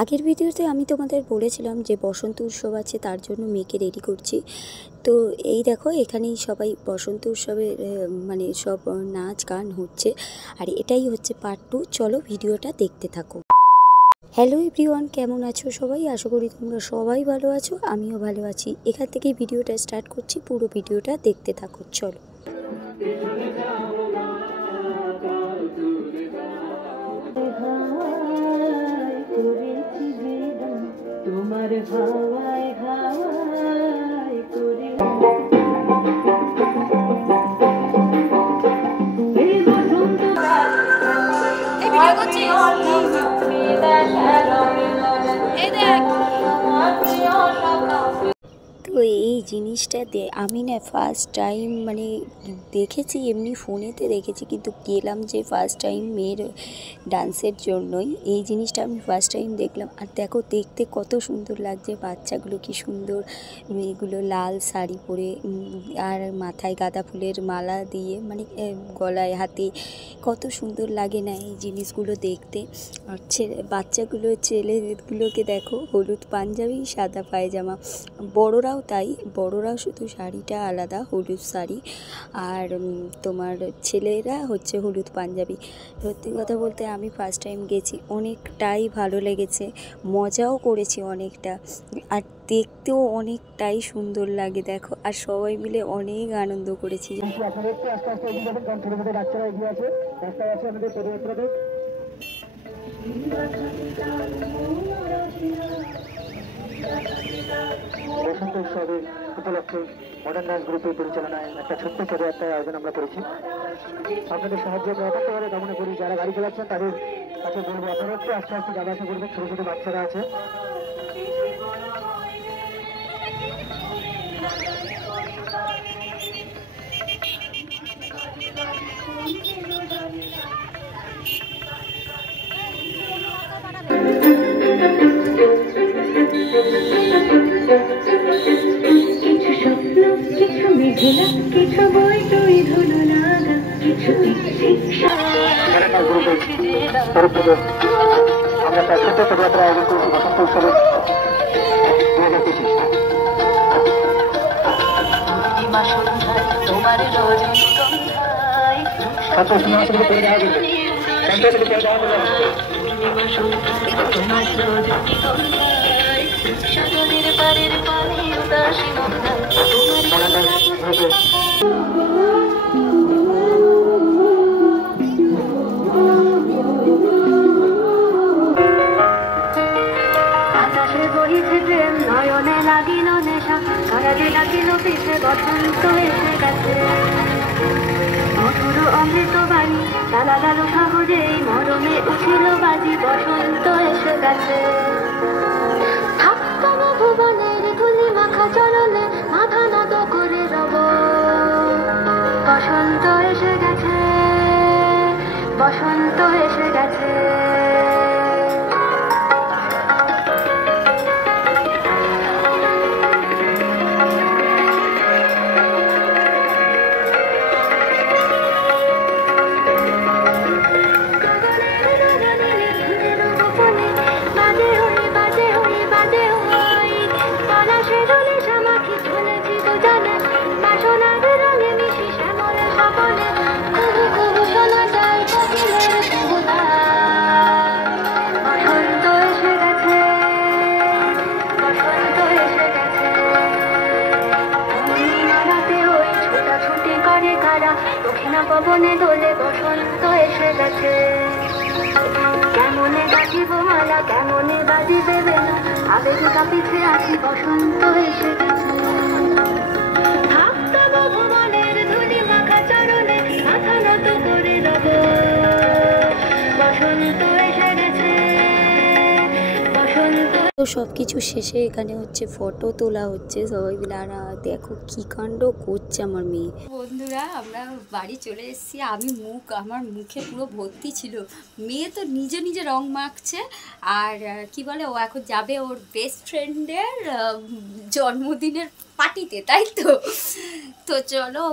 আগের ভিডিওতে আমি তোমাদের বলেছিলাম যে বসন্ত উৎসব আছে, তার জন্য মেয়েকে রেডি করছি। তো এই দেখো, এখানেই সবাই বসন্ত উৎসবের মানে সব নাচ গান হচ্ছে, আর এটাই হচ্ছে পার্ট 2। চলো ভিডিওটা দেখতে থাকো। হ্যালো এভরিওয়ান, কেমন আছো সবাই? আশা করি তোমরা সবাই ভালো আছো, আমিও ভালো আছি। এখান থেকেই ভিডিওটা স্টার্ট করছি, পুরো ভিডিওটা দেখতে থাকো। চলো। তোমার হাওয়ায় হাওয়ায় করে এই বসন্ত এই ভিডিও করছিস? এই দেখ, তো এই জিনিসটাতে আমি না ফার্স্ট টাইম মানে দেখেছি, এমনি ফোনেতে দেখেছি, কিন্তু গেলাম যে ফার্স্ট টাইম মেয়ের ডান্সের জন্যই এই জিনিসটা আমি ফার্স্ট টাইম দেখলাম। আর দেখো, দেখতে কত সুন্দর লাগছে, বাচ্চাগুলো কি সুন্দর, মেয়েগুলো লাল শাড়ি পরে আর মাথায় গাঁদা ফুলের মালা দিয়ে, মানে গলায় হাতে, কত সুন্দর লাগে না এই জিনিসগুলো দেখতে। আর বাচ্চাগুলো, ছেলেগুলোকে দেখো, হলুদ পাঞ্জাবি সাদা পায়জামা, বড়রাও তাই, বড়রাও শুধু শাড়িটা আলাদা, হলুদ শাড়ি, আর তোমার ছেলেরা হচ্ছে হলুদ পাঞ্জাবি। সত্যি কথা বলতে আমি ফার্স্ট টাইম গেছি, অনেকটাই ভালো লেগেছে, মজাও করেছি অনেকটা, আর দেখতেও অনেকটাই সুন্দর লাগে দেখো, আর সবাই মিলে অনেক আনন্দ করেছি। বসন্ত উৎসবের উপলক্ষে মডার্ন ডান্স গ্রুপের পরিচালনায় একটা ছোট্ট পদযাত্রার আয়োজন আমরা করেছি। আপনাদের সাহায্য একান্তভাবে কামনা করি। যারা গাড়ি চালাচ্ছেন তাদের কাছে বলবো, আপনারা একটু আস্তে আস্তে যাওয়া আসা করবেন, ছোট ছোট বাচ্চারা আছে। কিছু স্বপ্ন, কিছু মেঘলা, কিছু বই তুই ধুলো লাগা, কিছু আমরা একটা ছোট্ট পদযাত্রা আয়োজন করেছি বসন্ত উৎসবের নয়নে লাগিল নেশা, কারাজে লাগিল পিছে বসন্ত এসে গেছে। মধুর অমৃত বাণী চালা গেল সহজে, মরমে উঠিল বাজি, বসন্ত এসে গেছে। থাপ্তম ভুবনের ধুলি মাখা চরণে মাথা নত করে রব, বসন্ত এসে গেছে, বসন্ত এসে গেছে। পবনে দোলে বসন্ত এসে গেছে। কেমনে বাজিব মালা, কেমনে বাজিবে বেলা, আবেগ কাঁপিছে আছি, বসন্ত এসে গেছে। থাপ্তম ভুবনের ধুলি মাখা চরণে মাথা নত করে দেব, বসন্ত এসে গেছে, বসন্ত। তো সব কিছু শেষে এখানে হচ্ছে ফটো তোলা হচ্ছে সবাই মিলে, আর দেখো কি কাণ্ড করছে আমার মেয়ে। বন্ধুরা, আমরা বাড়ি চলে এসেছি, আমার মুখে পুরো ভর্তি ছিল, মেয়ে তো নিজে নিজে রং মাখছে, আর কি বলে, ও এখন যাবে ওর বেস্ট ফ্রেন্ডের জন্মদিনের পার্টিতে, তাই তো। তো চলো